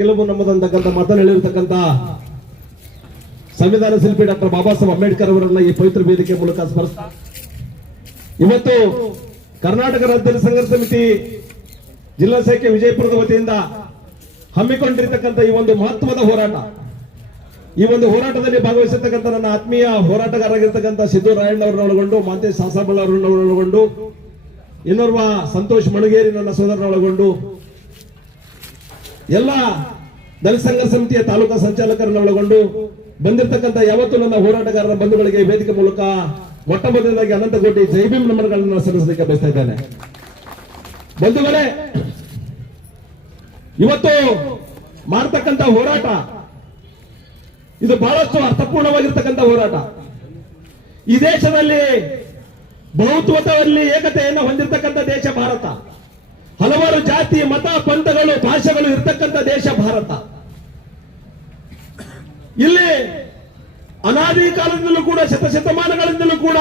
ಗೆಲುವು ನಮ್ಮದಂತಕ್ಕಂಥ ಮಾತನ್ನು ಹೇಳಿರ್ತಕ್ಕಂಥ ಸಂವಿಧಾನ ಶಿಲ್ಪಿ ಡಾಕ್ಟರ್ ಬಾಬಾ ಸಾಹೇಬ್ ಅಂಬೇಡ್ಕರ್ ಅವರನ್ನ ಈ ಪವಿತ್ರ ವೇದಿಕೆ ಮೂಲಕ ಸ್ಮರಿಸ್ತಾ ಇವತ್ತು ಕರ್ನಾಟಕ ರಾಜ್ಯ ಸಂಘರ್ಷ ಸಮಿತಿ ಜಿಲ್ಲಾ ಶಾಖೆ ವಿಜಯಪುರದ ವತಿಯಿಂದ ಹಮ್ಮಿಕೊಂಡಿರ್ತಕ್ಕಂಥ ಈ ಒಂದು ಮಹತ್ವದ ಹೋರಾಟ, ಈ ಒಂದು ಹೋರಾಟದಲ್ಲಿ ಭಾಗವಹಿಸಿರ್ತಕ್ಕಂಥ ನನ್ನ ಆತ್ಮೀಯ ಹೋರಾಟಗಾರರಾಗಿರ್ತಕ್ಕಂಥ ಸಿದ್ದು ರಾಯಣ್ಣವರನ್ನ ಒಳಗೊಂಡು, ಮಾಂತೇಶ್ ಸಾಸಾಬಳ್ಳ ಅವರನ್ನ ಒಳಗೊಂಡು, ಇನ್ನೋರ್ವ ಸಂತೋಷ್ ಮಣಗೇರಿ ನನ್ನ ಸೋದರನ ಒಳಗೊಂಡು, ಎಲ್ಲ ದಲಿತ ಸಂಘರ್ಷ ಸಮಿತಿಯ ತಾಲೂಕಾ ಸಂಚಾಲಕರನ್ನ ಒಳಗೊಂಡು ಬಂದಿರತಕ್ಕಂಥ ಯಾವತ್ತು ನನ್ನ ಹೋರಾಟಗಾರರ ಬಂಧುಗಳಿಗೆ ವೇದಿಕೆ ಮೂಲಕ ಮೊಟ್ಟ ಮೊದಲನೇದಾಗಿ ಅನಂತ ಕೋಟಿ ಜೈ ಭೀಮ್ ನಮನಗಳನ್ನು ಸಲ್ಲಿಸಲಿಕ್ಕೆ ಬಯಸ್ತಾ ಇದ್ದೇನೆ. ಬಂಧುಗಳೇ, ಇವತ್ತು ಮಾಡತಕ್ಕಂಥ ಹೋರಾಟ ಇದು ಬಹಳಷ್ಟು ಅರ್ಥಪೂರ್ಣವಾಗಿರ್ತಕ್ಕಂಥ ಹೋರಾಟ. ಈ ದೇಶದಲ್ಲಿ ಬಹುತ್ವದಲ್ಲಿ ಏಕತೆಯನ್ನು ಹೊಂದಿರತಕ್ಕಂಥ ದೇಶ ಭಾರತ. ಹಲವಾರು ಜಾತಿ, ಮತ, ಪಂಥಗಳು, ಭಾಷೆಗಳು ಇರತಕ್ಕಂಥ ದೇಶ ಭಾರತ. ಇಲ್ಲಿ ಅನಾದಿ ಕಾಲದಿಂದಲೂ ಕೂಡ, ಶತಶತಮಾನಗಳಿಂದಲೂ ಕೂಡ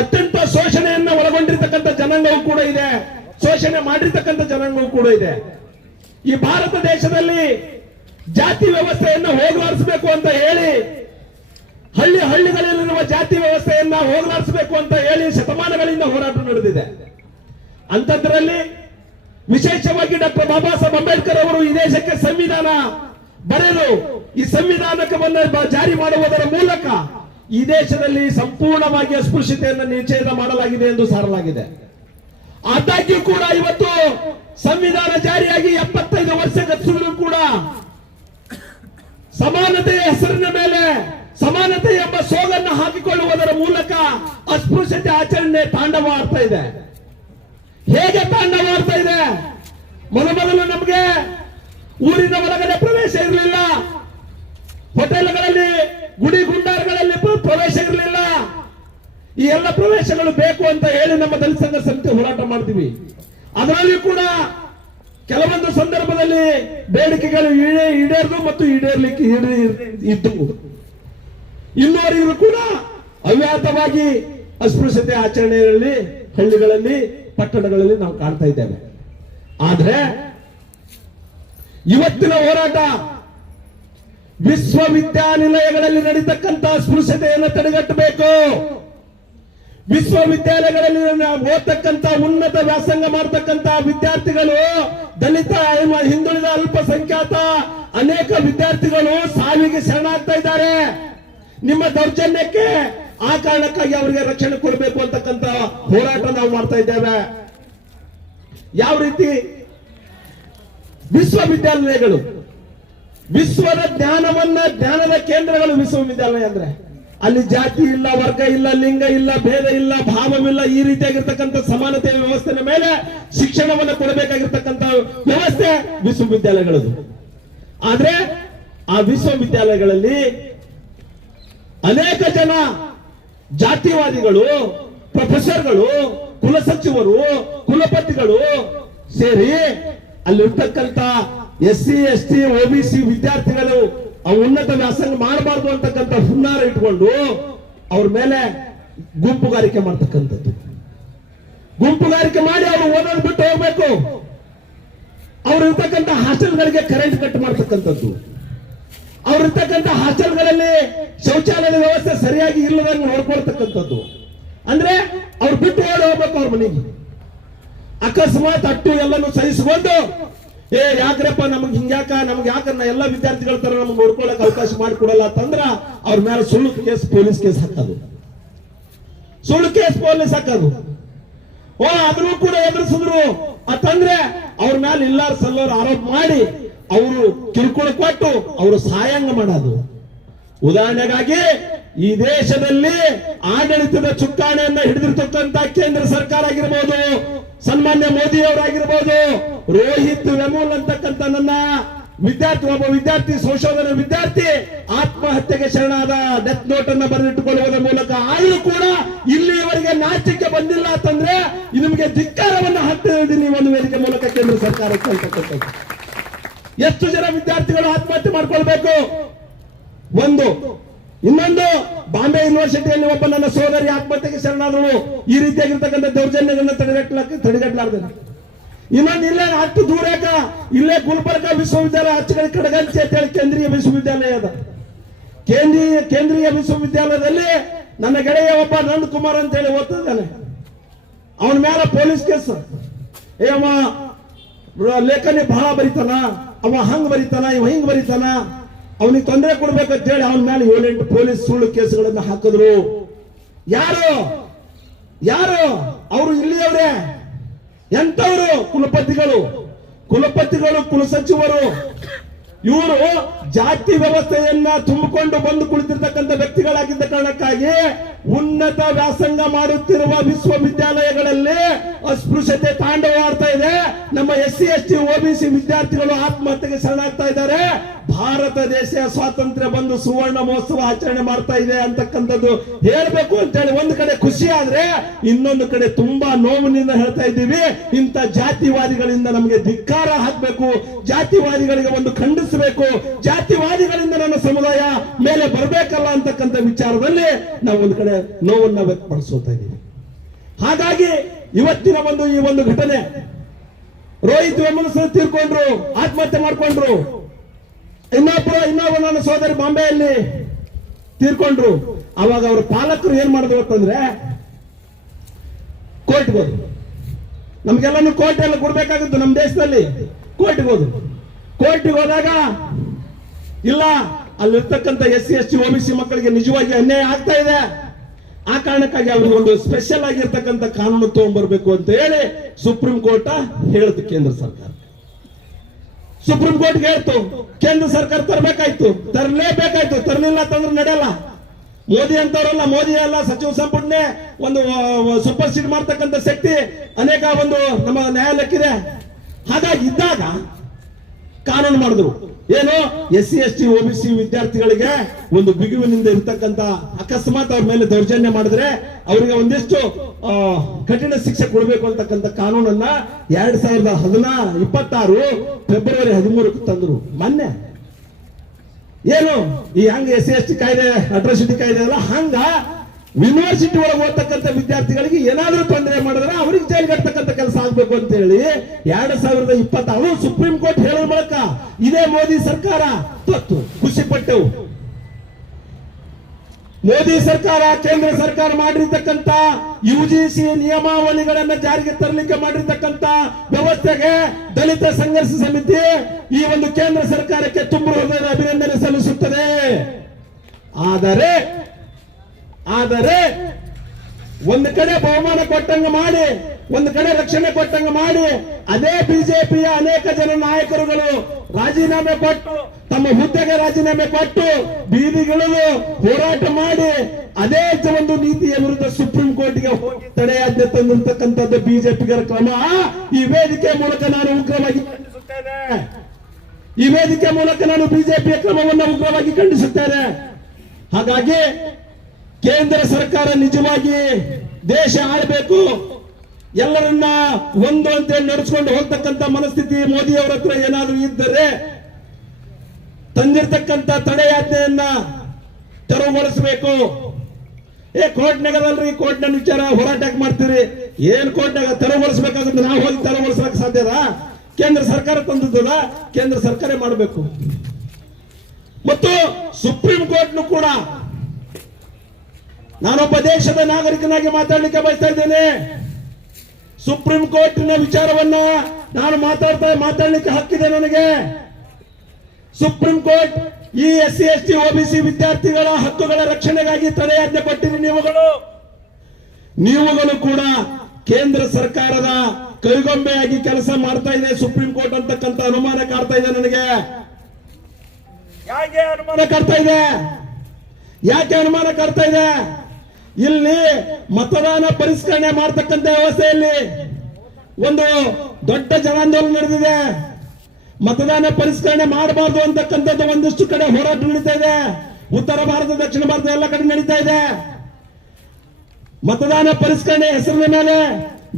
ಅತ್ಯಂತ ಶೋಷಣೆಯನ್ನ ಒಳಗೊಂಡಿರ್ತಕ್ಕಂಥ ಜನಾಂಗವೂ ಕೂಡ ಇದೆ, ಶೋಷಣೆ ಮಾಡಿರ್ತಕ್ಕಂಥ ಜನಾಂಗವೂ ಕೂಡ ಇದೆ. ಈ ಭಾರತ ದೇಶದಲ್ಲಿ ಜಾತಿ ವ್ಯವಸ್ಥೆಯನ್ನ ಹೋಗಲಾಡಿಸಬೇಕು ಅಂತ ಹೇಳಿ, ಹಳ್ಳಿಗಳಲ್ಲಿರುವ ಜಾತಿ ವ್ಯವಸ್ಥೆಯನ್ನ ಹೋಗಲಾಡಿಸಬೇಕು ಅಂತ ಹೇಳಿ ಶತಮಾನಗಳಿಂದ ಹೋರಾಟ ನಡೆದಿದೆ. ಅಂತದ್ರಲ್ಲಿ ವಿಶೇಷವಾಗಿ ಡಾಕ್ಟರ್ ಬಾಬಾ ಸಾಹೇಬ್ ಅಂಬೇಡ್ಕರ್ ಅವರು ಈ ದೇಶಕ್ಕೆ ಸಂವಿಧಾನ ಬರೆದು ಈ ಸಂವಿಧಾನವನ್ನು ಜಾರಿ ಮಾಡುವುದರ ಮೂಲಕ ಈ ದೇಶದಲ್ಲಿ ಸಂಪೂರ್ಣವಾಗಿ ಅಸ್ಪೃಶ್ಯತೆಯನ್ನು ನಿಷೇಧ ಮಾಡಲಾಗಿದೆ ಎಂದು ಸಾರಲಾಗಿದೆ. ಆದಾಗ್ಯೂ ಕೂಡ ಇವತ್ತು ಸಂವಿಧಾನ ಜಾರಿಯಾಗಿ 75 ವರ್ಷ ಗತಿಸಿದ್ರು ಕೂಡ ಸಮಾನತೆಯ ಹೆಸರಿನ ಮೇಲೆ ಸಮಾನತೆ ಎಂಬ ಸೋಗನ್ನು ಹಾಕಿಕೊಳ್ಳುವುದರ ಮೂಲಕ ಅಸ್ಪೃಶ್ಯತೆ ಆಚರಣೆ ತಾಂಡವಾಡ್ತಾ ಇದೆ. ಹೇಗೆ ತಾಂಡವಾಡ್ತಾ ಇದೆ? ಮೊದಲು ನಮಗೆ ಊರಿನ ಒಳಗಡೆ ಪ್ರವೇಶ ಇರಲಿಲ್ಲ, ಹೋಟೆಲ್ಗಳಲ್ಲಿ, ಗುಡಿ ಗುಂಡಾರಗಳಲ್ಲಿ ಪ್ರವೇಶ ಇರಲಿಲ್ಲ. ಈ ಎಲ್ಲ ಪ್ರವೇಶಗಳು ಬೇಕು ಅಂತ ಹೇಳಿ ನಮ್ಮ ದಲಿತ ಸಂಘ ಸಮಿತಿ ಹೋರಾಟ ಮಾಡ್ತೀವಿ. ಅದರಲ್ಲಿ ಕೂಡ ಕೆಲವೊಂದು ಸಂದರ್ಭದಲ್ಲಿ ಬೇಡಿಕೆಗಳು ಈಡೇರದು ಮತ್ತು ಈಡೇರ್ಲಿಕ್ಕೆ ಇದ್ದವು. ಇನ್ನುವರೆಗೂ ಕೂಡ ಅವ್ಯಾತವಾಗಿ ಅಸ್ಪೃಶ್ಯತೆ ಆಚರಣೆಯಲ್ಲಿ ಹಳ್ಳಿಗಳಲ್ಲಿ, ಪಟ್ಟಣಗಳಲ್ಲಿ ನಾವು ಕಾಣ್ತಾ ಇದ್ದೇವೆ. ಆದ್ರೆ ಇವತ್ತಿನ ಹೋರಾಟ ವಿಶ್ವವಿದ್ಯಾನಿಲಯಗಳಲ್ಲಿ ನಡೀತಕ್ಕಂಥ ಅಸ್ಪೃಶ್ಯತೆಯನ್ನು ತಡೆಗಟ್ಟಬೇಕು. ವಿಶ್ವವಿದ್ಯಾಲಯಗಳಲ್ಲಿ ಓದ್ತಕ್ಕಂಥ ಉನ್ನತ ವ್ಯಾಸಂಗ ಮಾಡತಕ್ಕಂಥ ವಿದ್ಯಾರ್ಥಿಗಳು, ದಲಿತ, ಹಿಂದುಳಿದ, ಅಲ್ಪಸಂಖ್ಯಾತ ಅನೇಕ ವಿದ್ಯಾರ್ಥಿಗಳು ಸಾವಿಗೆ ಶರಣಾಗ್ತಾ ಇದ್ದಾರೆ. ನಿಮ್ಮ ದೌರ್ಜನ್ಯಕ್ಕೆ ಆ ಕಾರಣಕ್ಕಾಗಿ ಅವರಿಗೆ ರಕ್ಷಣೆ ಕೊಡಬೇಕು ಅಂತಕ್ಕಂಥ ಹೋರಾಟ ನಾವು ಮಾಡ್ತಾ ಇದ್ದೇವೆ. ಯಾವ ರೀತಿ ವಿಶ್ವವಿದ್ಯಾಲಯಗಳು, ವಿಶ್ವದ ಜ್ಞಾನದ ಕೇಂದ್ರಗಳು ವಿಶ್ವವಿದ್ಯಾಲಯ ಅಂದ್ರೆ ಅಲ್ಲಿ ಜಾತಿ ಇಲ್ಲ, ವರ್ಗ ಇಲ್ಲ, ಲಿಂಗ ಇಲ್ಲ, ಭೇದ ಇಲ್ಲ, ಭಾವವಿಲ್ಲ. ಈ ರೀತಿಯಾಗಿರ್ತಕ್ಕಂಥ ಸಮಾನತೆಯ ವ್ಯವಸ್ಥೆಯ ಮೇಲೆ ಶಿಕ್ಷಣವನ್ನು ಕೊಡಬೇಕಾಗಿರ್ತಕ್ಕಂಥ ವ್ಯವಸ್ಥೆ ವಿಶ್ವವಿದ್ಯಾಲಯಗಳದು. ಆದ್ರೆ ಆ ವಿಶ್ವವಿದ್ಯಾಲಯಗಳಲ್ಲಿ ಅನೇಕ ಜನ ಜಾತಿವಾದಿಗಳು, ಪ್ರೊಫೆಸರ್ಗಳು, ಕುಲಸಚಿವರು, ಕುಲಪತಿಗಳು ಸೇರಿ ಅಲ್ಲಿರ್ತಕ್ಕಂಥ SC, ST, OBC ವಿದ್ಯಾರ್ಥಿಗಳು ಉನ್ನತ ವ್ಯಾಸಂಗ ಮಾಡಬಾರ್ದು ಅಂತಕ್ಕಂಥ ಹುನ್ನಾರ ಇಟ್ಕೊಂಡು ಅವ್ರ ಮೇಲೆ ಗುಂಪುಗಾರಿಕೆ ಮಾಡ್ತಕ್ಕಂಥದ್ದು. ಗುಂಪುಗಾರಿಕೆ ಮಾಡಿ ಅವರು ಓದೋದು ಬಿಟ್ಟು ಹೋಗ್ಬೇಕು. ಅವ್ರು ಇರ್ತಕ್ಕಂಥ ಹಾಸ್ಟೆಲ್ಗಳಿಗೆ ಕರೆಂಟ್ ಕಟ್ ಮಾಡ್ತಕ್ಕಂಥದ್ದು, ಅವ್ರು ಇರ್ತಕ್ಕಂಥ ಹಾಸ್ಟೆಲ್ಗಳಲ್ಲಿ ಶೌಚಾಲಯದ ವ್ಯವಸ್ಥೆ ಸರಿಯಾಗಿ ಇಲ್ಲದಂಗೆ ನೋಡ್ಕೊಳ್ತಕ್ಕಂಥದ್ದು. ಅಂದ್ರೆ ಅವ್ರು ಬಿಟ್ಟು ಓಡಿ ಹೋಗ್ಬೇಕು ಅವ್ರ ಮನೆಗೆ. ಅಕಸ್ಮಾತ್ ಅಟ್ಟು ಎಲ್ಲನೂ ಸಹಿಸಿಕೊಂಡು ಯಾಕ್ರಪ್ಪ ನಮಗ್ ಹಿಂಗ್ಯಾಕ, ನಮ್ಗೆ ಯಾಕನ್ನ ಎಲ್ಲ ವಿದ್ಯಾರ್ಥಿಗಳ ತರ ನಮ್ಗೆ ನೋಡ್ಕೊಳಕ್ ಅವಕಾಶ ಮಾಡಿಕೊಡಲ್ಲ ಅಂತಂದ್ರ ಅವ್ರ ಮೇಲೆ ಸುಳ್ಳು ಕೇಸ್, ಪೊಲೀಸ್ ಕೇಸ್ ಹಾಕೋದು, ಸುಳ್ಳು ಕೇಸ್, ಪೊಲೀಸ್ ಹಾಕೋದು. ಅದನ್ನು ಕೂಡ ಎದುರಿಸಿದ್ರು ಅಂತಂದ್ರೆ ಅವ್ರ ಮೇಲೆ ಇಲ್ಲಾರ ಸಲ್ಲೋರು ಆರೋಪ ಮಾಡಿ ಅವರು ಕಿರುಕುಳ ಕೊಟ್ಟು ಅವರು ಸಾಯಂಗ ಮಾಡೋದು. ಉದಾಹರಣೆಗಾಗಿ ಈ ದೇಶದಲ್ಲಿ ಆಡಳಿತದ ಚುಕ್ಕಾಣಿಯನ್ನ ಹಿಡಿದಿರ್ತಕ್ಕಂಥ ಕೇಂದ್ರ ಸರ್ಕಾರ ಆಗಿರ್ಬೋದು, ಸನ್ಮಾನ್ಯ ಮೋದಿ ಅವರಾಗಿರ್ಬೋದು, ರೋಹಿತ್ ವೆಮೂಲ್ ಅಂತಕ್ಕಂಥ ನನ್ನ ಒಬ್ಬ ವಿದ್ಯಾರ್ಥಿ, ಸಂಶೋಧನಾ ವಿದ್ಯಾರ್ಥಿ ಆತ್ಮಹತ್ಯೆಗೆ ಶರಣಾದ, ಡೆತ್ ನೋಟ್ ಅನ್ನ ಬರೆದಿಟ್ಟುಕೊಳ್ಳುವುದರ ಮೂಲಕ ಆದರೂ ಕೂಡ ಇಲ್ಲಿಯವರೆಗೆ ನಾಚಿಕೆ ಬಂದಿಲ್ಲ ಅಂತಂದ್ರೆ ನಿಮಗೆ ಧಿಕ್ಕಾರವನ್ನು ಹಾಕ್ತಾ ಇದ್ದೀನಿ ಒಂದು ವೇದಿಕೆ ಮೂಲಕ ಕೇಂದ್ರ ಸರ್ಕಾರಕ್ಕೆ ಅಂತಕ್ಕಂಥದ್ದು. ಎಷ್ಟು ಜನ ವಿದ್ಯಾರ್ಥಿಗಳು ಆತ್ಮಹತ್ಯೆ ಮಾಡ್ಕೊಳ್ಬೇಕು? ಒಂದು. ಇನ್ನೊಂದು, ಬಾಂಬೆ ಯೂನಿವರ್ಸಿಟಿಯಲ್ಲಿ ಒಬ್ಬ ನನ್ನ ಸೋದರಿ ಆತ್ಮಹತ್ಯೆಗೆ ಶರಣಾದಳು. ಈ ರೀತಿಯಾಗಿರ್ತಕ್ಕಂಥ ದೌರ್ಜನ್ಯಗಳನ್ನ ತಡೆಗಟ್ಟಲಾರ್ದೆ ಇನ್ನೊಂದು ಇಲ್ಲೇ ಅಷ್ಟು ದೂರ ಯಾಕ, ಇಲ್ಲೇ ಗುಲ್ಬರ್ಗಾ ವಿಶ್ವವಿದ್ಯಾಲಯ ಹಚ್ಚಗಡೆ ಕಡಗಂಚಿ ಅಂತ ಹೇಳಿ ಕೇಂದ್ರೀಯ ವಿಶ್ವವಿದ್ಯಾಲಯ ಅದ. ಕೇಂದ್ರೀಯ ವಿಶ್ವವಿದ್ಯಾಲಯದಲ್ಲಿ ನನ್ನ ಗೆಳೆಯ ಒಬ್ಬ ನಂದ್ ಕುಮಾರ್ ಅಂತ ಹೇಳಿ ಓದ್ತಿದ್ದಾನೆ. ಅವನ ಮೇಲೆ ಪೊಲೀಸ್ ಕೇಸ್. ಅವ ಲೇಖನಿ ಬಹಳ ಬರಿತಾನ, ಅವ ಹಂಗ್ ಬರಿತಾನ, ಇವ ಹಿಂಗ್ ಬರಿತಾನ, ಅವನಿಗೆ ತೊಂದರೆ ಕೊಡ್ಬೇಕಂತ ಹೇಳಿ ಅವನ ಮೇಲೆ 7-8 ಪೊಲೀಸ್ ಸುಳ್ಳು ಕೇಸುಗಳನ್ನ ಹಾಕಿದ್ರು. ಯಾರು ಅವರು ಇಲ್ಲಿಯವರೇ. ಎಂತವರು? ಕುಲಪತಿಗಳು, ಕುಲಸಚಿವರು. ಇವರು ಜಾತಿ ವ್ಯವಸ್ಥೆಯನ್ನ ತುಂಬಿಕೊಂಡು ಬಂದು ಕುಳಿತಿರ್ತಕ್ಕಂಥ ವ್ಯಕ್ತಿಗಳಾಗಿದ್ದ ಕಾರಣಕ್ಕಾಗಿ ಉನ್ನತ ವ್ಯಾಸಂಗ ಮಾಡುತ್ತಿರುವ ವಿಶ್ವವಿದ್ಯಾಲಯಗಳಲ್ಲಿ ಅಸ್ಪೃಶ್ಯತೆ ತಾಂಡವವಾಡ್ತಾ ಇದೆ. ನಮ್ಮ SC ST OBC ವಿದ್ಯಾರ್ಥಿಗಳು ಆತ್ಮಹತ್ಯೆಗೆ ಶರಣಾಗ್ತಾ ಇದ್ದಾರೆ. ಭಾರತ ದೇಶ ಸ್ವಾತಂತ್ರ್ಯ ಬಂದು ಸುವರ್ಣ ಮಹೋತ್ಸವ ಆಚರಣೆ ಮಾಡ್ತಾ ಇದೆ ಅಂತಕ್ಕಂಥದ್ದು ಹೇಳ್ಬೇಕು ಅಂತ ಹೇಳಿ ಒಂದು ಕಡೆ ಖುಷಿ ಆದ್ರೆ, ಇನ್ನೊಂದು ಕಡೆ ತುಂಬಾ ನೋವಿನಿಂದ ಹೇಳ್ತಾ ಇದ್ದೀವಿ. ಇಂಥ ಜಾತಿವಾದಿಗಳಿಂದ ನಮಗೆ ಧಿಕ್ಕಾರ ಹಾಕಬೇಕು, ಜಾತಿವಾದಿಗಳಿಗೆ ಒಂದು ಖಂಡಿಸಬೇಕು, ಜಾತಿವಾದಿಗಳಿಂದ ನನ್ನ ಸಮುದಾಯ ಮೇಲೆ ಬರಬೇಕಲ್ಲ ಅಂತಕ್ಕಂಥ ವಿಚಾರದಲ್ಲಿ ನಾವು ಒಂದು ಕಡೆ ನೋವನ್ನ ವ್ಯಕ್ತಪಡಿಸ್ತಾ ಇದ್ದೀವಿ. ಹಾಗಾಗಿ ಇವತ್ತಿನ ಈ ಒಂದು ಘಟನೆ, ರೋಹಿತ್ ವೇಮುಲ ತೀರ್ಕೊಂಡ್ರು, ಆತ್ಮಹತ್ಯೆ ಮಾಡ್ಕೊಂಡ್ರು. ಇನ್ನೊಬ್ಬ ನನ್ನ ಸೋದರಿ ಬಾಂಬೆಯಲ್ಲಿ ತೀರ್ಕೊಂಡ್ರು. ಅವಾಗ ಅವರ ಪಾಲಕರು ಏನ್ ಮಾಡಿದ್ರು ಅಂತಂದ್ರೆ, ಕೋರ್ಟ್ಗೆ ಹೋದ್ರು. ನಮ್ಗೆಲ್ಲೂ ಕೋರ್ಟ್ ಎಲ್ಲ ಕೊಡ್ಬೇಕಾಗಿತ್ತು ನಮ್ಮ ದೇಶದಲ್ಲಿ. ಕೋರ್ಟ್ಗೆ ಹೋದಾಗ ಇಲ್ಲ, ಅಲ್ಲಿರ್ತಕ್ಕಂಥ SC ST OBC ಮಕ್ಕಳಿಗೆ ನಿಜವಾಗಿ ಅನ್ಯಾಯ ಆಗ್ತಾ ಇದೆ. ಆ ಕಾರಣಕ್ಕಾಗಿ ಅವ್ರಿಗೆ ಒಂದು ಸ್ಪೆಷಲ್ ಆಗಿರ್ತಕ್ಕಂಥ ಕಾನೂನು ತಗೊಂಡ್ಬರ್ಬೇಕು ಅಂತ ಹೇಳಿ ಸುಪ್ರೀಂ ಕೋರ್ಟ್ ಹೇಳಿತು. ಕೇಂದ್ರ ಸರ್ಕಾರ ಸುಪ್ರೀಂ ಕೋರ್ಟ್ಗೆ ಹೇಳ್ತು, ಕೇಂದ್ರ ಸರ್ಕಾರ ತರಲೇಬೇಕಾಯ್ತು. ತರಲಿಲ್ಲ ಅಂತಂದ್ರೆ ನಡೆಯಲ್ಲ. ಮೋದಿ ಅಂತವರಲ್ಲ, ಮೋದಿ ಅಲ್ಲ, ಸಚಿವ ಸಂಪುಟನೆ ಒಂದು ಸೂಪರ್ ಸೀಡ್ ಮಾಡ್ತಕ್ಕಂಥ ಶಕ್ತಿ ಅನೇಕ ಒಂದು ನಮ್ಮ ನ್ಯಾಯಾಲಯಕ್ಕಿದೆ. ಹಾಗಾಗಿ ಇದ್ದಾಗ ಕಾನೂನು ಮಾಡಿದ್ರು. ಏನು? SC ST OBC ವಿದ್ಯಾರ್ಥಿಗಳಿಗೆ ಒಂದು ಬಿಗುವಿನಿಂದ ಇರ್ತಕ್ಕಂಥ, ಅಕಸ್ಮಾತ್ ಅವ್ರ ಮೇಲೆ ದೌರ್ಜನ್ಯ ಮಾಡಿದ್ರೆ ಅವರಿಗೆ ಒಂದಿಷ್ಟು ಕಠಿಣ ಶಿಕ್ಷೆ ಕೊಡಬೇಕು ಅಂತಕ್ಕಂಥ ಕಾನೂನನ್ನ 2026 ಫೆಬ್ರವರಿ 13 ತಂದ್ರು. ಮೊನ್ನೆ ಏನು ಈ ಹಂಗ SC ST ಕಾಯ್ದೆ, ಅಟ್ರಾಸಿಟಿ ಕಾಯ್ದೆ ಅಲ್ಲ, ಹಂಗ ಯೂನಿವರ್ಸಿಟಿ ಒಳಗೆ ಓದ್ತಕ್ಕಂಥ ವಿದ್ಯಾರ್ಥಿಗಳಿಗೆ ಏನಾದ್ರೂ ತೊಂದರೆ ಮಾಡಿದ್ರೆ ಅವ್ರಿಗೆ ಜೈಲ್ ಕಟ್ಟತಕ್ಕಂಥ ಕೆಲಸ ಆಗ್ಬೇಕು ಅಂತ ಹೇಳಿ 2026 ಸುಪ್ರೀಂ ಕೋರ್ಟ್ ಹೇಳೋ ಮೂಲಕ ಇದೇ ಮೋದಿ ಸರ್ಕಾರ ತತ್ತು ಖುಷಿ ಪಟ್ಟೆವು. ಮೋದಿ ಸರ್ಕಾರ, ಕೇಂದ್ರ ಸರ್ಕಾರ ಮಾಡಿರ್ತಕ್ಕಂಥ UGC ನಿಯಮಾವಳಿಗಳನ್ನ ಜಾರಿಗೆ ತರಲಿಕ್ಕೆ ಮಾಡಿರ್ತಕ್ಕಂಥ ವ್ಯವಸ್ಥೆಗೆ ದಲಿತ ಸಂಘರ್ಷ ಸಮಿತಿ ಈ ಒಂದು ಕೇಂದ್ರ ಸರ್ಕಾರಕ್ಕೆ ತುಂಬ ಹೃದಯದ ಅಭಿನಂದನೆ ಸಲ್ಲಿಸುತ್ತದೆ. ಆದರೆ ಒಂದು ಕಡೆ ಬಹುಮಾನ ಕೊಟ್ಟಂಗ ಮಾಡಿ, ಒಂದು ಕಡೆ ರಕ್ಷಣೆ ಕೊಟ್ಟಂಗ ಮಾಡಿ, ಅದೇ ಬಿಜೆಪಿಯ ಅನೇಕ ಜನ ನಾಯಕರುಗಳು ರಾಜೀನಾಮೆ ಕೊಟ್ಟು, ತಮ್ಮ ಹುದ್ದೆಗೆ ರಾಜೀನಾಮೆ ಕೊಟ್ಟು ಬೀದಿಗಿಳಿದು ಹೋರಾಟ ಮಾಡಿ ಅದೇ ಒಂದು ನೀತಿಯ ವಿರುದ್ಧ ಸುಪ್ರೀಂ ಕೋರ್ಟ್ಗೆ ಹೋಗಿ ತಡೆಯಾಜ್ಞೆ ತಂದಿರತಕ್ಕಂಥದ್ದು ಬಿಜೆಪಿಗರ ಕ್ರಮ. ಈ ವೇದಿಕೆ ಮೂಲಕ ನಾನು ಉಗ್ರವಾಗಿ ಖಂಡಿಸುತ್ತೇನೆ. ಈ ವೇದಿಕೆ ಮೂಲಕ ನಾನು ಬಿಜೆಪಿಯ ಕ್ರಮವನ್ನು ಉಗ್ರವಾಗಿ ಖಂಡಿಸುತ್ತೇನೆ. ಹಾಗಾಗಿ ಕೇಂದ್ರ ಸರ್ಕಾರ ನಿಜವಾಗಿ ದೇಶ ಆಳಬೇಕು, ಎಲ್ಲರನ್ನ ಒಂದು ಅಂತೇಳಿ ನಡೆಸ್ಕೊಂಡು ಹೋಗ್ತಕ್ಕಂಥ ಮನಸ್ಥಿತಿ ಮೋದಿ ಅವರ ಹತ್ರ ಏನಾದ್ರೂ ಇದ್ದರೆ ತಂದಿರತಕ್ಕಂಥ ತಡೆಯಾಜ್ಞೆಯನ್ನ ತೆರವುಗೊಳಿಸಬೇಕು. ಕೋರ್ಟ್ನಾಗದಲ್ರಿ, ಕೋರ್ಟ್ನ ವಿಚಾರ ಹೋರಾಟಕ್ಕೆ ಮಾಡ್ತೀರಿ, ಏನ್ ಕೋರ್ಟ್ನಾಗ ತೆರವುಗೊಳಿಸಬೇಕಾಗುತ್ತೆ? ನಾವು ಹೋಗಿ ತೆರವುಗೊಳಿಸಲಿಕ್ಕೆ ಸಾಧ್ಯದ? ಕೇಂದ್ರ ಸರ್ಕಾರ ತಂದದ, ಕೇಂದ್ರ ಸರ್ಕಾರ ಮಾಡಬೇಕು. ಮತ್ತು ಸುಪ್ರೀಂ ಕೋರ್ಟ್ನು ಕೂಡ ನಾನೊಬ್ಬ ದೇಶದ ನಾಗರಿಕನಾಗಿ ಮಾತಾಡಲಿಕ್ಕೆ ಬಯಸ್ತಾ ಇದ್ದೇನೆ. ಸುಪ್ರೀಂ ಕೋರ್ಟಿನ ವಿಚಾರವನ್ನ ನಾನು ಮಾತಾಡಲಿಕ್ಕೆ ಹಕ್ಕಿದೆ ನನಗೆ. ಸುಪ್ರೀಂ ಕೋರ್ಟ್ ಈ SC ST OBC ವಿದ್ಯಾರ್ಥಿಗಳ ಹಕ್ಕುಗಳ ರಕ್ಷಣೆಗಾಗಿ ತಡೆಯಾಜ್ಞೆ ಕೊಟ್ಟಿರಿ. ನೀವುಗಳು ಕೂಡ ಕೇಂದ್ರ ಸರ್ಕಾರದ ಕೈಗೊಂಬೆಯಾಗಿ ಕೆಲಸ ಮಾಡ್ತಾ ಇದೆ ಸುಪ್ರೀಂ ಕೋರ್ಟ್ ಅಂತಕ್ಕಂಥ ಅನುಮಾನ ಕಾಡ್ತಾ ಇದೆ ನನಗೆ. ಯಾಕೆ ಅನುಮಾನ ಕಾಡ್ತಾ ಇದೆ? ಇಲ್ಲಿ ಮತದಾನ ಪರಿಷ್ಕರಣೆ ಮಾಡತಕ್ಕಂಥ ವ್ಯವಸ್ಥೆಯಲ್ಲಿ ಒಂದು ದೊಡ್ಡ ಜನಾಂದೋಲನ ನಡೆದಿದೆ. ಮತದಾನ ಪರಿಷ್ಕರಣೆ ಮಾಡಬಾರ್ದು ಅಂತಕ್ಕಂಥದ್ದು ಒಂದಿಷ್ಟು ಕಡೆ ಹೋರಾಟ ನಡೀತಾ ಇದೆ. ಉತ್ತರ ಭಾರತ, ದಕ್ಷಿಣ ಭಾರತ ಎಲ್ಲ ಕಡೆ ನಡೀತಾ ಇದೆ. ಮತದಾನ ಪರಿಷ್ಕರಣೆ ಹೆಸರಿನ ಮೇಲೆ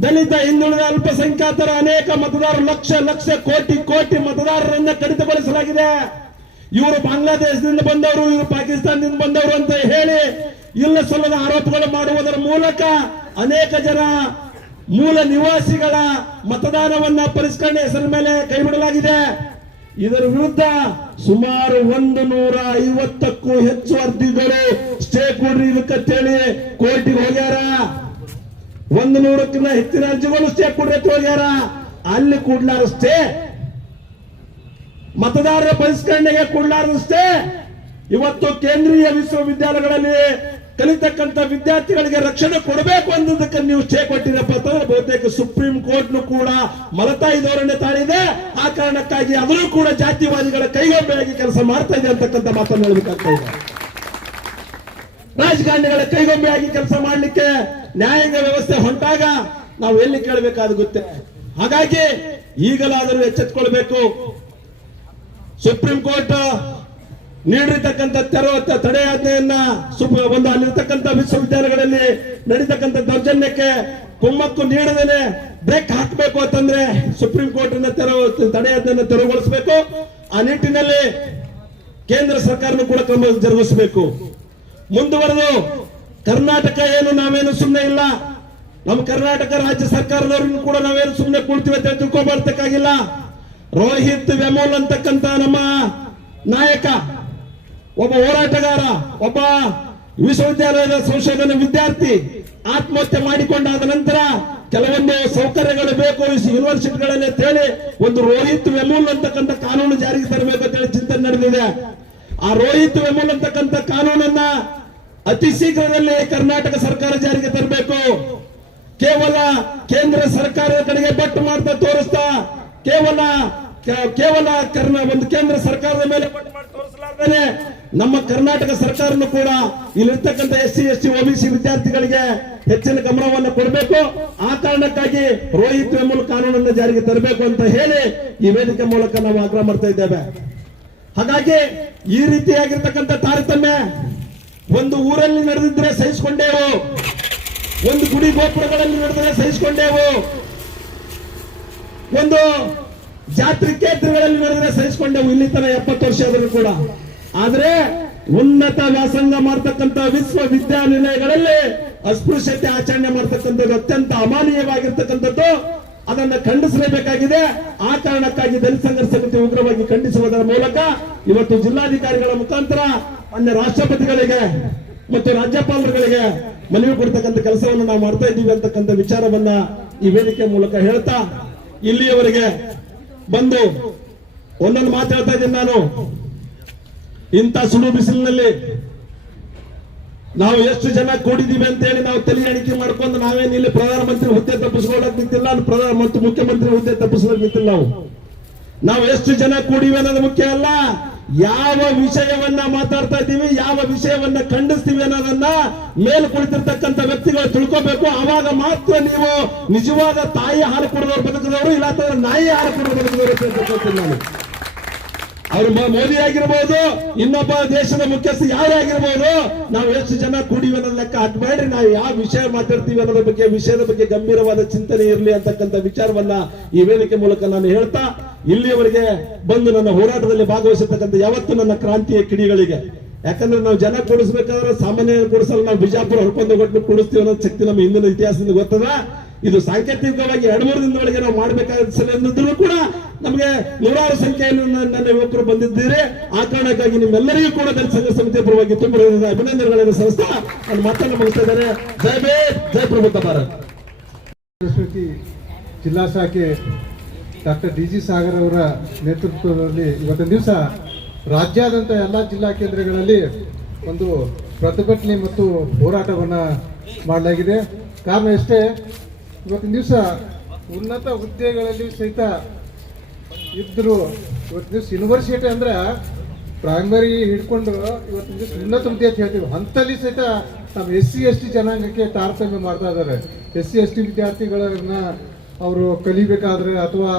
ದಲಿತ, ಹಿಂದುಳಿದ, ಅಲ್ಪಸಂಖ್ಯಾತರ ಅನೇಕ ಮತದಾರರು ಲಕ್ಷ ಕೋಟಿ ಮತದಾರರನ್ನ ಕಡಿತಗೊಳಿಸಲಾಗಿದೆ. ಇವರು ಬಾಂಗ್ಲಾದೇಶದಿಂದ ಬಂದವರು, ಇವರು ಪಾಕಿಸ್ತಾನದಿಂದ ಬಂದವರು ಅಂತ ಹೇಳಿ ಇಲ್ಲ ಸಲ್ಲದ ಆರೋಪಗಳು ಮಾಡುವುದರ ಮೂಲಕ ಅನೇಕ ಜನ ಮೂಲ ನಿವಾಸಿಗಳ ಮತದಾನವನ್ನ ಪರಿಷ್ಕರಣೆ ಹೆಸರ ಮೇಲೆ ಕೈಬಿಡಲಾಗಿದೆ. ಇದರ ವಿರುದ್ಧ ಸುಮಾರು 150ಕ್ಕೂ ಹೆಚ್ಚು ಅರ್ಜಿಗಳು ಸ್ಟೇ ಕೊಡ್ರಿ ಇದಕ್ಕಂತೇಳಿ ಕೋರ್ಟಿಗೆ ಹೋಗ್ಯಾರ. 100ಕ್ಕಿಂತ ಹೆಚ್ಚಿನ ಅರ್ಜಿಗಳು ಸ್ಟೇ ಕೊಡ್ರಿ ಅಂತ ಹೋಗ್ಯಾರ. ಅಲ್ಲಿ ಕೊಡ್ಲಾರಷ್ಟೇ, ಮತದಾರರ ಪರಿಷ್ಕರಣೆಗೆ ಕೊಡ್ಲಾರದಷ್ಟೇ ಇವತ್ತು ಕೇಂದ್ರೀಯ ವಿಶ್ವವಿದ್ಯಾಲಯಗಳಲ್ಲಿ ಕಲಿತಕ್ಕಂಥ ವಿದ್ಯಾರ್ಥಿಗಳಿಗೆ ರಕ್ಷಣೆ ಕೊಡಬೇಕು ಅನ್ನೋದಕ್ಕೆ ನೀವು ಸ್ಟೇ ಕೊಟ್ಟಿರಪ್ಪ ಅಂತಂದ್ರೆ ಬಹುತೇಕ ಸುಪ್ರೀಂ ಕೋರ್ಟ್ನು ಕೂಡ ಮಲತಾಯಿ ಧೋರಣೆ ತಾಳಿದೆ. ಆ ಕಾರಣಕ್ಕಾಗಿ ಅದನ್ನು ಕೂಡ ಜಾತಿವಾದಿಗಳ ಕೈಗೊಂಬೆಯಾಗಿ ಕೆಲಸ ಮಾಡ್ತಾ ಇದೆ ಅಂತಕ್ಕಂಥ ಮಾತನ್ನು ಹೇಳಬೇಕಾಗ್ತಾ ಇದೆ. ರಾಜಕಾರಣಿಗಳ ಕೈಗೊಂಬೆಯಾಗಿ ಕೆಲಸ ಮಾಡಲಿಕ್ಕೆ ನ್ಯಾಯಾಂಗ ವ್ಯವಸ್ಥೆ ಹೊಂಟಾಗ ನಾವು ಎಲ್ಲಿ ಕೇಳಬೇಕಾಗುತ್ತೆ. ಹಾಗಾಗಿ ಈಗಲಾದರೂ ಎಚ್ಚೆತ್ತುಕೊಳ್ಬೇಕು. ಸುಪ್ರೀಂ ಕೋರ್ಟ್ ನೀಡಿರ್ತಕ್ಕಂಥ ತಡೆಯಾಜ್ಞೆಯನ್ನ ಒಂದು ಅಲ್ಲಿರ್ತಕ್ಕಂಥ ವಿಶ್ವವಿದ್ಯಾಲಯಗಳಲ್ಲಿ ನಡೀತಕ್ಕಂಥ ದೌರ್ಜನ್ಯಕ್ಕೆ ಕುಮ್ಮಕ್ಕು ನೀಡದೇನೆ ಬ್ರೇಕ್ ಹಾಕಬೇಕು ಅಂತಂದ್ರೆ ಸುಪ್ರೀಂ ಕೋರ್ಟ್ ತಡೆಯಾಜ್ಞೆಯನ್ನು ತೆರವುಗೊಳಿಸಬೇಕು. ಆ ನಿಟ್ಟಿನಲ್ಲಿ ಕೇಂದ್ರ ಸರ್ಕಾರನೂ ಕೂಡ ಕ್ರಮ ಜರುಗಿಸಬೇಕು. ಮುಂದುವರೆದು ಕರ್ನಾಟಕ ಏನು ನಾವೇನು ಸುಮ್ಮನೆ ಇಲ್ಲ, ನಮ್ಮ ಕರ್ನಾಟಕ ರಾಜ್ಯ ಸರ್ಕಾರದವ್ರನ್ನು ಕೂಡ ನಾವೇನು ಸುಮ್ಮನೆ ಕೂಡ್ತೀವಿ ಅಂತ ತಿಳ್ಕೊಬರ್ಬೇಕಾಗಿಲ್ಲ. ರೋಹಿತ್ ವೆಮೋಲ್ ಅಂತಕ್ಕಂಥ ನಮ್ಮ ನಾಯಕ, ಒಬ್ಬ ಹೋರಾಟಗಾರ, ಒಬ್ಬ ವಿಶ್ವವಿದ್ಯಾಲಯದ ಸಂಶೋಧನಾ ವಿದ್ಯಾರ್ಥಿ ಆತ್ಮಹತ್ಯೆ ಮಾಡಿಕೊಂಡಾದ ನಂತರ ಕೆಲವೊಂದು ಸೌಕರ್ಯಗಳು ಬೇಕು ಯೂನಿವರ್ಸಿಟಿಗಳಲ್ಲಿ ಅಂತ ಹೇಳಿ ಒಂದು ರೋಹಿತ್ ವೆಮೋಲ್ ಅಂತಕ್ಕಂಥ ಕಾನೂನು ಜಾರಿಗೆ ತರಬೇಕು ಅಂತ ಹೇಳಿ ಚಿಂತನೆ ನಡೆದಿದೆ. ಆ ರೋಹಿತ್ ವೆಮೋಲ್ ಅಂತಕ್ಕಂಥ ಕಾನೂನನ್ನ ಅತಿ ಶೀಘ್ರದಲ್ಲಿ ಕರ್ನಾಟಕ ಸರ್ಕಾರ ಜಾರಿಗೆ ತರಬೇಕು. ಕೇವಲ ಕೇಂದ್ರ ಸರ್ಕಾರದ ಕಡೆಗೆ ಬಟ್ಟು ಮಾಡ್ತಾ ತೋರಿಸ್ತಾ ಕೇವಲ ಒಂದು ಕೇಂದ್ರ ಸರ್ಕಾರದ ಮೇಲೆ ಬಟ್ಟು ಮಾಡಿ ತೋರಿಸಲಾರ್ದೇನೆ ನಮ್ಮ ಕರ್ನಾಟಕ ಸರ್ಕಾರನು ಕೂಡ ಇಲ್ಲಿರ್ತಕ್ಕಂಥ SC ST OBC ವಿದ್ಯಾರ್ಥಿಗಳಿಗೆ ಹೆಚ್ಚಿನ ಗಮನವನ್ನು ಕೊಡಬೇಕು. ಆ ಕಾರಣಕ್ಕಾಗಿ ರೋಹಿತ್ ವೆಮೋಲ್ ಕಾನೂನನ್ನು ಜಾರಿಗೆ ತರಬೇಕು ಅಂತ ಹೇಳಿ ಈ ವೇದಿಕೆ ಮೂಲಕ ನಾವು ಆಗ್ರಹ ಮಾಡ್ತಾ ಇದ್ದೇವೆ. ಹಾಗಾಗಿ ಈ ರೀತಿಯಾಗಿರ್ತಕ್ಕಂಥ ತಾರತಮ್ಯ ಒಂದು ಊರಲ್ಲಿ ನಡೆದಿದ್ರೆ ಸಹಿಸಿಕೊಂಡೇವು, ಒಂದು ಗುಡಿ ಗೋಪುರಗಳಲ್ಲಿ ನಡೆದರೆ ಸಹಿಸಿಕೊಂಡೇವು, ಒಂದು ಜಾತ್ರೆ ಕೇಂದ್ರಗಳಲ್ಲಿ ನಡೆದರೆ ಸಹಿಸಿಕೊಂಡೇವು ಇಲ್ಲಿ ತನ 70 ವರ್ಷ ಆದರೂ ಕೂಡ. ಆದ್ರೆ ಉನ್ನತ ವ್ಯಾಸಂಗ ಮಾಡ್ತಕ್ಕಂಥ ವಿಶ್ವವಿದ್ಯಾನಿಲಯಗಳಲ್ಲಿ ಅಸ್ಪೃಶ್ಯತೆ ಆಚರಣೆ ಮಾಡ್ತಕ್ಕಂಥದ್ದು ಅತ್ಯಂತ ಅಮಾನೀಯವಾಗಿರ್ತಕ್ಕಂಥದ್ದು. ಅದನ್ನ ಖಂಡಿಸಲೇಬೇಕಾಗಿದೆ. ಆ ಕಾರಣಕ್ಕಾಗಿ ದಲಿತ ಸಂಘರ್ಷ ಸಮಿತಿ ಉಗ್ರವಾಗಿ ಖಂಡಿಸುವುದರ ಮೂಲಕ ಇವತ್ತು ಜಿಲ್ಲಾಧಿಕಾರಿಗಳ ಮುಖಾಂತರ ಮಾನ್ಯ ರಾಷ್ಟ್ರಪತಿಗಳಿಗೆ ಮತ್ತು ರಾಜ್ಯಪಾಲರುಗಳಿಗೆ ಮನವಿ ಕೊಡ್ತಕ್ಕಂಥ ಕೆಲಸವನ್ನು ನಾವು ಮಾಡ್ತಾ ಇದ್ದೀವಿ ಅಂತಕ್ಕಂಥ ವಿಚಾರವನ್ನ ಈ ವೇದಿಕೆ ಮೂಲಕ ಹೇಳ್ತಾ ಇಲ್ಲಿಯವರೆಗೆ ಬಂದು ಒಂದೊಂದು ಮಾತಾಡ್ತಾ ಇದ್ದೀನಿ. ನಾನು ಇಂಥ ಸುಡು ಬಿಸಿಲಿನಲ್ಲಿ ನಾವು ಎಷ್ಟು ಜನ ಕೂಡಿದೀವಿ ಅಂತ ಹೇಳಿ ನಾವು ತಲೆ ಎಣಿಕೆ ಮಾಡ್ಕೊಂಡು ನಾವೇನು ಇಲ್ಲಿ ಪ್ರಧಾನಮಂತ್ರಿ ಹುದ್ದೆ ತಪ್ಪಿಸ್ಕೊಳ್ಳಕ್ ನಿಂತಿಲ್ಲ, ಪ್ರಧಾನ ಮತ್ತು ಮುಖ್ಯಮಂತ್ರಿ ಹುದ್ದೆ ತಪ್ಪಿಸ್ಕೊಳ್ಳಕ್ ನಿಂತಿಲ್ಲ. ನಾವು ಎಷ್ಟು ಜನ ಕೂಡಿವಿ ಅನ್ನೋದು ಮುಖ್ಯ ಅಲ್ಲ, ಯಾವ ವಿಷಯವನ್ನ ಮಾತಾಡ್ತಾ ಇದ್ದೀವಿ, ಯಾವ ವಿಷಯವನ್ನ ಖಂಡಿಸ್ತೀವಿ ಅನ್ನೋದನ್ನ ಮೇಲೆ ಕುಳಿತಿರ್ತಕ್ಕಂಥ ವ್ಯಕ್ತಿಗಳು ತಿಳ್ಕೋಬೇಕು. ಆವಾಗ ಮಾತ್ರ ನೀವು ನಿಜವಾದ ತಾಯಿ ಹಾಲು ಕುಡಿದವರು ಬದುಕಿದವರು, ಇಲ್ಲ ಅಂತಂದ್ರೆ ನಾಯಿ ಹಾಲು ಕುಡಿದವರು ಬದುಕಿದವರು. ನಾನು ಅವ್ರು ಮೋದಿ ಆಗಿರ್ಬೋದು, ಇನ್ನೊಬ್ಬ ದೇಶದ ಮುಖ್ಯಸ್ಥ ಯಾರೇ ಆಗಿರ್ಬೋದು, ನಾವು ಎಷ್ಟು ಜನ ಕೂಡಿವಿ ಅನ್ನೋದು ಲೆಕ್ಕ ಹಾಕ್ಬೇಡ್ರಿ. ನಾವು ಯಾವ ವಿಷಯ ಮಾತಾಡ್ತೀವಿ ಅನ್ನೋದ್ರ ಬಗ್ಗೆ, ವಿಷಯದ ಬಗ್ಗೆ ಗಂಭೀರವಾದ ಚಿಂತನೆ ಇರಲಿ ಅಂತಕ್ಕಂಥ ವಿಚಾರವನ್ನ ಈ ವೇದಿಕೆ ಮೂಲಕ ನಾನು ಹೇಳ್ತಾ ಇಲ್ಲಿಯವರೆಗೆ ಬಂದು ನನ್ನ ಹೋರಾಟದಲ್ಲಿ ಭಾಗವಹಿಸತಕ್ಕಂಥ ಯಾವತ್ತು ನನ್ನ ಕ್ರಾಂತಿಯ ಕಿಡಿಗಳಿಗೆ, ಯಾಕಂದ್ರೆ ನಾವು ಜನ ಕೂಡಿಸ್ಬೇಕಾದ್ರೆ ಸಾಮಾನ್ಯ ಕೂಡಿಸಲು ನಾವು ಬಿಜಾಪುರ ಹೊರಕೊಂಡು ಕೊಟ್ಟು ಕೂಡಿಸ್ತೀವಿ ಅನ್ನೋದು ಶಕ್ತಿ ನಮ್ಮ ಹಿಂದಿನ ಇತಿಹಾಸದಿಂದ ಗೊತ್ತದ. ಇದು ಸಾಂಕೇತಿಕವಾಗಿ 2-3 ದಿನದೊಳಗೆ ನಾವು ಮಾಡಬೇಕಾದ ಕೂಡ ನಮಗೆ ನೂರಾರು ಸಂಖ್ಯೆಯಲ್ಲಿ ನನ್ನ ಯುವಕರು ಬಂದಿದ್ದೀರಿ. ಆ ಕಾರಣಕ್ಕಾಗಿ ನಿಮ್ಮೆಲ್ಲರಿಗೂ ಕೂಡ ದಲಿತ ಸಂಘ ಸಮಿತಿಯ ಪರವಾಗಿ ತುಂಬ ಅಭಿನಂದನೆಗಳನ್ನು ಸಲ್ಲಿಸ್ತಾ ನಾನು ಮಾತನ್ನು ಮುಗಿಸ್ತಾ ಇದ್ದಾರೆ. ಜೈ ಭೀಮ್, ಜೈ ಪ್ರಬುದ್ಧ ಭಾರತ್. ಜಿಲ್ಲಾ ಶಾಖೆ ಡಾಕ್ಟರ್ DG ಸಾಗರ್ ಅವರ ನೇತೃತ್ವದಲ್ಲಿ ಇವತ್ತಿನ ದಿವಸ ರಾಜ್ಯಾದ್ಯಂತ ಎಲ್ಲ ಜಿಲ್ಲಾ ಕೇಂದ್ರಗಳಲ್ಲಿ ಒಂದು ಪ್ರತಿಭಟನೆ ಮತ್ತು ಹೋರಾಟವನ್ನು ಮಾಡಲಾಗಿದೆ. ಕಾರಣ ಎಷ್ಟೇ, ಇವತ್ತಿನ ದಿವಸ ಉನ್ನತ ಹುದ್ದೆಗಳಲ್ಲಿ ಸಹಿತ ಇದ್ದರು. ಇವತ್ತಿನ ದಿವಸ ಯೂನಿವರ್ಸಿಟಿ ಅಂದ್ರೆ ಪ್ರೈಮರಿ ಹಿಡ್ಕೊಂಡು ಇವತ್ತಿನ ದಿವಸ ಉನ್ನತ ಹುದ್ದೆ ಅಂತ ಹೇಳ್ತೀವಿ, ಅಂತಲ್ಲಿ ಸಹಿತ ನಮ್ಮ SC ST ಜನಾಂಗಕ್ಕೆ ತಾರತಮ್ಯ ಮಾಡ್ತಾ ಇದ್ದಾರೆ. SC ST ವಿದ್ಯಾರ್ಥಿಗಳನ್ನ ಅವರು ಕಲಿಬೇಕಾದ್ರೆ ಅಥವಾ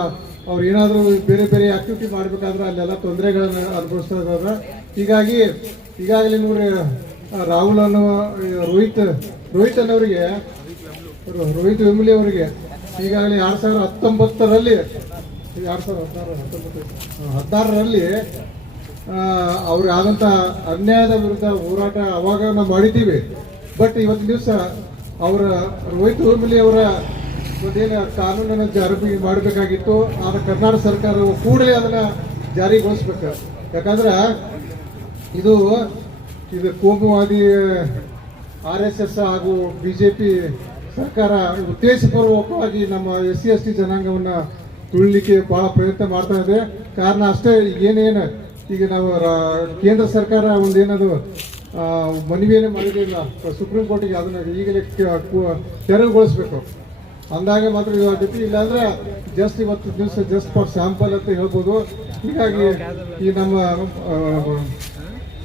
ಅವ್ರು ಏನಾದರೂ ಬೇರೆ ಬೇರೆ ಆಕ್ಟಿವಿಟಿ ಮಾಡಬೇಕಾದ್ರೆ ಅಲ್ಲೆಲ್ಲ ತೊಂದರೆಗಳನ್ನು ಅನುಭವಿಸ್ತಾ ಇದ್ದಾರೆ. ಹೀಗಾಗಿ ಈಗಾಗಲೇ ನೋಡಿ ರಾಹುಲ್ ಅನ್ನೋ ರೋಹಿತ್ ಅನ್ನೋರಿಗೆ, ರೋಹಿತ್ ವೆಮುಲಿ ಅವರಿಗೆ ಈಗಾಗಲೇ 2019ರಲ್ಲಿ 2016ರಲ್ಲಿ ಅವ್ರಿಗೆ ಆದಂಥ ಅನ್ಯಾಯದ ವಿರುದ್ಧ ಹೋರಾಟ ಅವಾಗ ನಾವು ಮಾಡಿದ್ದೀವಿ. ಬಟ್ ಇವತ್ತಿನ ದಿವಸ ಅವರ ರೋಹಿತ್ ವೆಮುಲಿ ಅವರ ಒಂದೇನು ಕಾನೂನನ್ನು ಜಾರಿ ಮಾಡಬೇಕಾಗಿತ್ತು. ಆದ್ರೆ ಕರ್ನಾಟಕ ಸರ್ಕಾರವು ಕೂಡಲೇ ಅದನ್ನ ಜಾರಿಗೊಳಿಸ್ಬೇಕು. ಯಾಕಂದ್ರೆ ಇದು ಕೋಮುವಾದಿ RSS ಹಾಗೂ BJP ಸರ್ಕಾರ ಉದ್ದೇಶಪೂರ್ವಕವಾಗಿ ನಮ್ಮ SC/ST ಜನಾಂಗವನ್ನು ತುಳಿಲಿಕ್ಕೆ ಬಹಳ ಪ್ರಯತ್ನ ಮಾಡ್ತಾ ಇದೆ. ಕಾರಣ ಅಷ್ಟೇ, ಏನೇನು ಈಗ ನಾವು ಕೇಂದ್ರ ಸರ್ಕಾರ ಒಂದೇನದು ಮನವಿಯನ್ನೇ ಮಾಡಿದಿಲ್ಲ ಸುಪ್ರೀಂ ಕೋರ್ಟಿಗೆ, ಅದನ್ನ ಈಗಲೇ ತೆರವುಗೊಳಿಸ್ಬೇಕು. ಅಂದಾಗ ಮಾತ್ರ ಇವಾಗೈತಿ, ಇಲ್ಲಾಂದ್ರೆ ಜಸ್ಟ್ ಇವತ್ತು ದಿವಸ ಜಸ್ಟ್ ಫಾರ್ ಸ್ಯಾಂಪಲ್ ಅಂತ ಹೇಳ್ಬೋದು. ಹೀಗಾಗಿ ಈ ನಮ್ಮ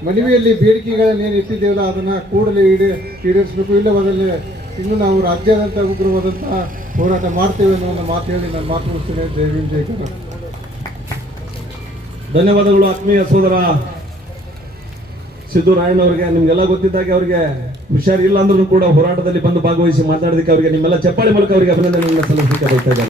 ಮನವಿಯಲ್ಲಿ ಬೇಡಿಕೆಗಳನ್ನ ಏನು ಇಟ್ಟಿದ್ದೇವಲ್ಲ ಅದನ್ನ ಕೂಡಲೇ ಈಡೇರಿಸಬೇಕು. ಇಲ್ಲವಾದಲ್ಲಿ ಇನ್ನು ನಾವು ರಾಜ್ಯಾದ್ಯಂತ ಉಗ್ರವಾದಂತಹ ಹೋರಾಟ ಮಾಡ್ತೇವೆ ಅನ್ನೋ ಒಂದು ಮಾತು ಹೇಳಿ ನಾನು ಮಾತು ಮುಗಿಸ್ತೇನೆ. ಜೈ ಭೀಮ್, ಜೈ ಕರ್ನಾಟಕ. ಧನ್ಯವಾದಗಳು ಆತ್ಮೀಯ ಸೋದರ ಸಿದ್ದರಾಮಯ್ಯನವರಿಗೆ. ನಿಮ್ಗೆಲ್ಲ ಗೊತ್ತಿದ್ದಾಗೆ ಅವರಿಗೆ ಹುಷಾರಿಲ್ಲ ಅಂದ್ರೂ ಕೂಡ ಹೋರಾಟದಲ್ಲಿ ಬಂದು ಭಾಗವಹಿಸಿ ಮಾತಾಡೋದಕ್ಕೆ ಅವರಿಗೆ ನಿಮ್ಮೆಲ್ಲ ಚಪ್ಪಾಳೆ ಮೂಲಕ ಅವರಿಗೆ ಅಭಿನಂದನೆಗಳನ್ನು ಸಲ್ಲಿಸಲಿಕ್ಕೆ ಬಯಸ್ತಾ ಇದ್ದಾರೆ.